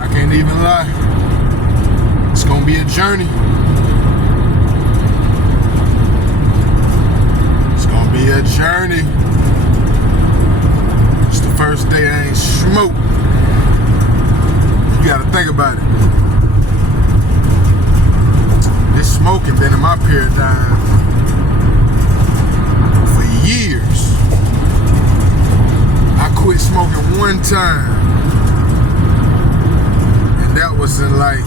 I can't even lie. It's gonna be a journey. It's gonna be a journey. It's the first day I ain't smoked. You gotta think about it. This smoking been in my paradigm for years. I quit smoking one time. That was in like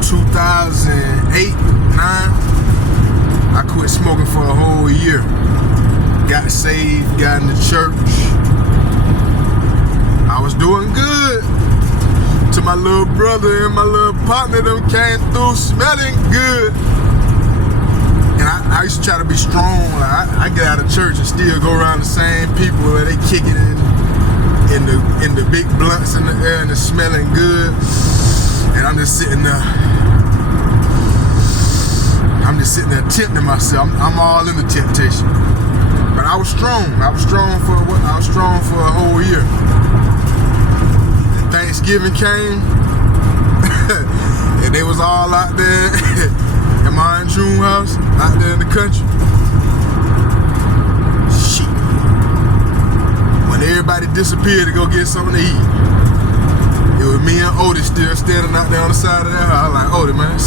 2008, 9. I quit smoking for a whole year. Got saved, got in the church. I was doing good. To my little brother and my little partner, them came through smelling good. And I used to try to be strong. Like I get out of church and still go around the same people and they kicking in the big blunts in the air and it's smelling good, and I'm just sitting there tempting myself. I'm all in the temptation, but I was strong. I was strong for a whole year. And Thanksgiving came, and they was all out there in my June house, out there in the country. Everybody disappeared to go get something to eat. It was me and Otis still standing out there on the side of that house. I was like, Otis, man,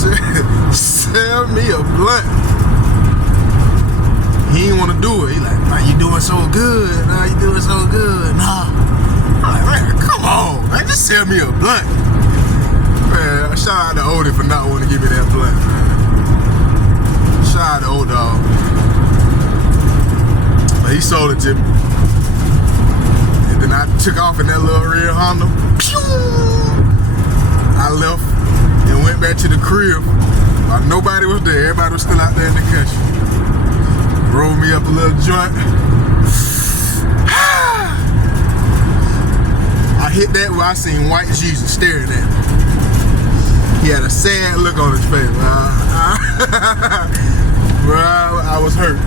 sell me a blunt. He didn't want to do it. He like, man, you doing so good. Nah, you doing so good. Nah. I'm like, man, come on, man, just sell me a blunt. Man, shout out to Otis for not wanting to give me that blunt, man. Shout out to old dog. But he sold it to me. Then I took off in that little red Honda. I left and went back to the crib. Nobody was there. Everybody was still out there in the country. Rolled me up a little joint. I hit that where I seen white Jesus staring at me. He had a sad look on his face. Bro, I was hurt.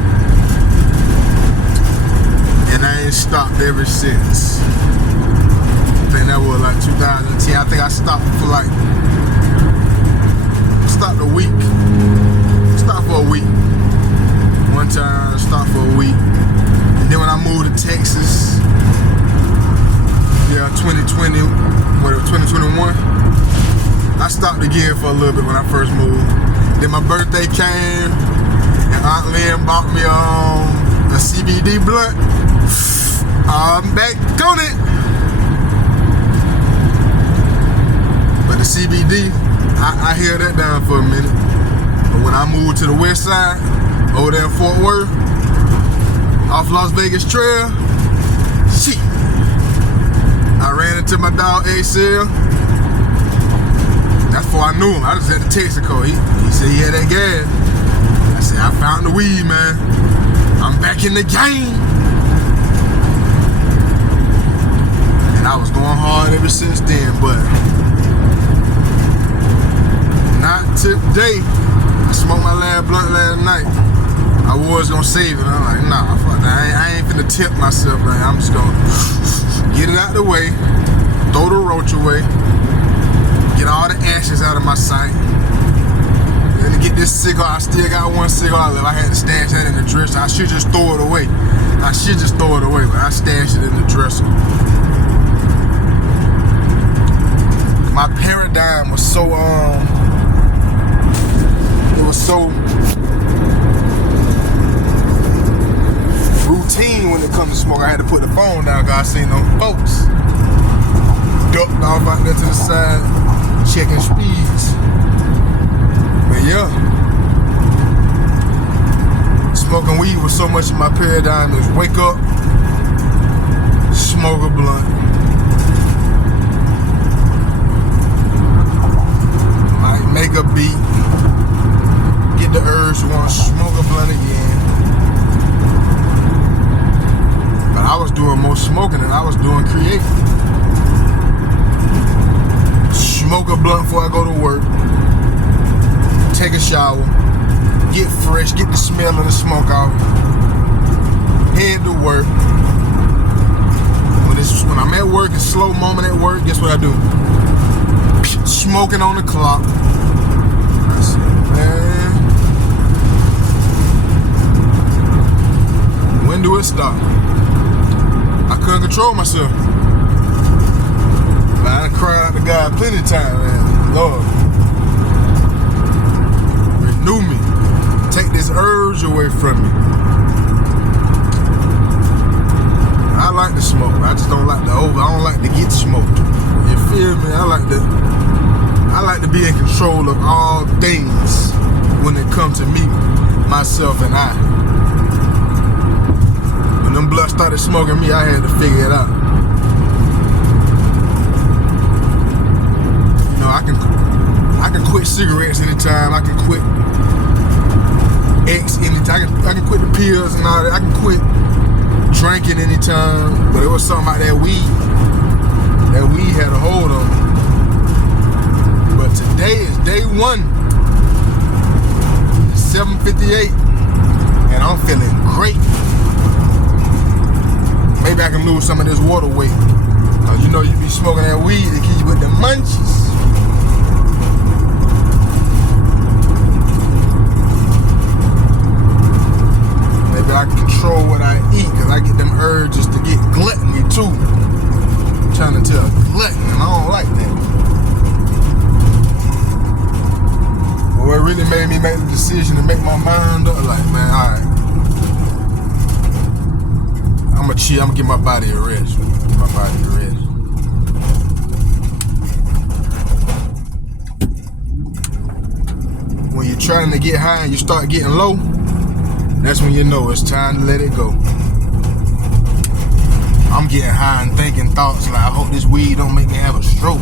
And I ain't stopped ever since. I think that was like 2010. I think I stopped for like, a week. Stopped for a week. One time, stopped for a week. And then when I moved to Texas, 2020, 2021, I stopped again for a little bit when I first moved. Then my birthday came, and Aunt Lynn bought me a CBD blunt. I'm back on it. But the CBD, I held that down for a minute. But when I moved to the west side, over there in Fort Worth, off Las Vegas Trail, shit. I ran into my dog ACL. That's before I knew him. I just had the Texaco. He said he had that gas. I said, I found the weed, man. I'm back in the game. And I was going hard ever since then, but not today. I smoked my last blunt last night. I was gonna save it. I'm like, nah, fuck that. I ain't finna tip myself. Like, I'm just gonna get it out the way, throw the roach away, get all the ashes out of my sight. And to get this cigar, I still got one cigar left. I had to stash that in the dresser. I should just throw it away. But I stashed it in the dresser. My paradigm was so it was so routine when it comes to smoke. I had to put the phone down because I seen them folks ducked off out there to the side, checking speeds. But yeah, smoking weed was so much in my paradigm. Is wake up, smoke a blunt, might make a beat, get the urge to want to smoke a blunt again. But I was doing more smoking than I was doing creating. Smoke a blunt before I go to work, take a shower, get fresh, get the smell of the smoke out, head to work. When I'm at work, work, a slow moment at work, guess what I do? Smoking on the clock. I said, man, when do it stop? I couldn't control myself. Man, I cried out to God plenty of times, man. Lord, renew me. Take this urge away from me. I like to smoke. I just don't like I don't like to get smoked. You feel me? I like to be in control of all things when it comes to me, myself, and I. When them bloods started smoking me, I had to figure it out. You know, I can quit cigarettes anytime. I can quit X anytime. I can quit the pills and all that. I can quit drinking anytime. But it was something about that weed. That weed had a hold on me. But today is day one. It's 7:58. And I'm feeling great. Maybe I can lose some of this water weight. Cause you know you be smoking that weed to keep you with the munchies. Maybe I can control what I eat, cause I get them urges to get gluttony too. I'm trying to tell glutton, and I don't like that. But what really made me make the decision to make my mind up, like, man, alright. I'm gonna chill, I'm gonna give my body a rest. Give my body a rest. When you're trying to get high and you start getting low, that's when you know it's time to let it go. I'm getting high and thinking thoughts like, I hope this weed don't make me have a stroke.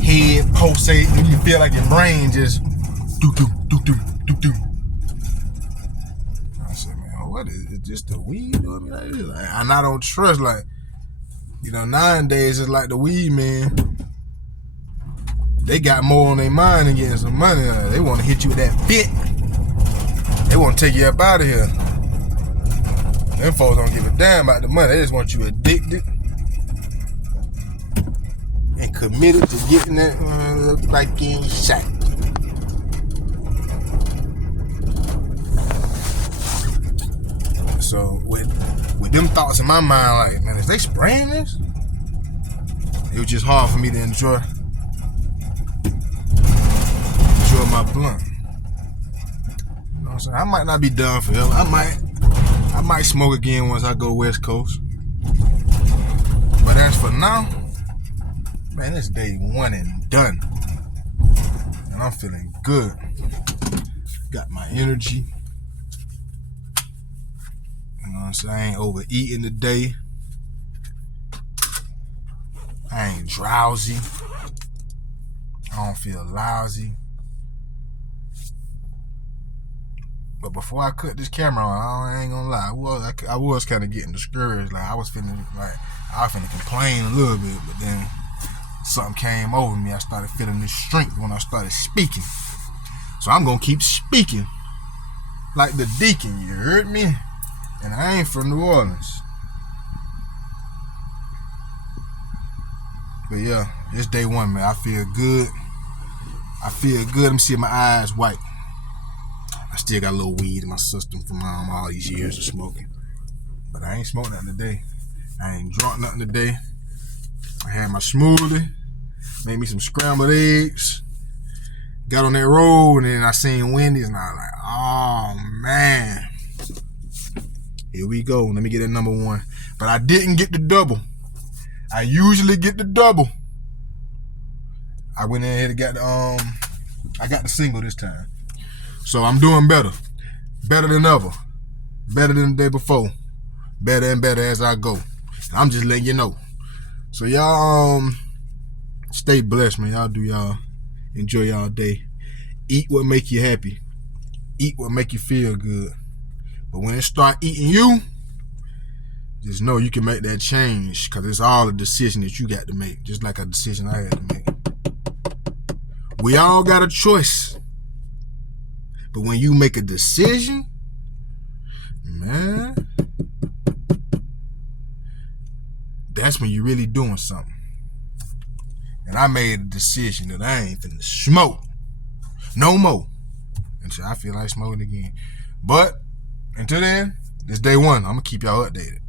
Head pulsate, and you feel like your brain just do. I said, man, what is it? Just the weed doing me like this? And I don't trust, like, you know, nowadays it's like the weed, man. They got more on their mind than getting some money. They want to hit you with that fit. They want to take you up out of here. Them folks don't give a damn about the money. They just want you addicted and committed to getting that fucking shot. So with them thoughts in my mind, like, man, is they spraying this? It was just hard for me to enjoy my blunt. You know what I'm saying? I might not be done forever. I might smoke again once I go West Coast. But as for now, man, it's day one and done. And I'm feeling good. Got my energy. You know what I'm saying? I ain't overeating today. I ain't drowsy. I don't feel lousy. But before I cut this camera on, I ain't gonna lie, I was kind of getting discouraged. Like I was finna complain a little bit, but then something came over me. I started feeling this strength when I started speaking. So I'm gonna keep speaking like the deacon. You heard me? And I ain't from New Orleans. But yeah, it's day one, man. I feel good. I'm seeing my eyes white. I still got a little weed in my system from all these years of smoking. But I ain't smoked nothing today. I ain't drunk nothing today. I had my smoothie, made me some scrambled eggs, got on that road, and then I seen Wendy's, and I was like, oh man. Here we go. Let me get that number one. But I didn't get the double. I usually get the double. I went in here and got I got the single this time. So I'm doing better. Better than ever. Better than the day before. Better and better as I go. I'm just letting you know. So y'all stay blessed, man. Y'all do y'all. Enjoy y'all day. Eat what make you happy. Eat what make you feel good. But when it start eating you, just know you can make that change, because it's all a decision that you got to make, just like a decision I had to make. We all got a choice. But when you make a decision, man, that's when you're really doing something. And I made a decision that I ain't finna smoke no more until I feel like smoking again. But until then, this day one, I'm gonna keep y'all updated.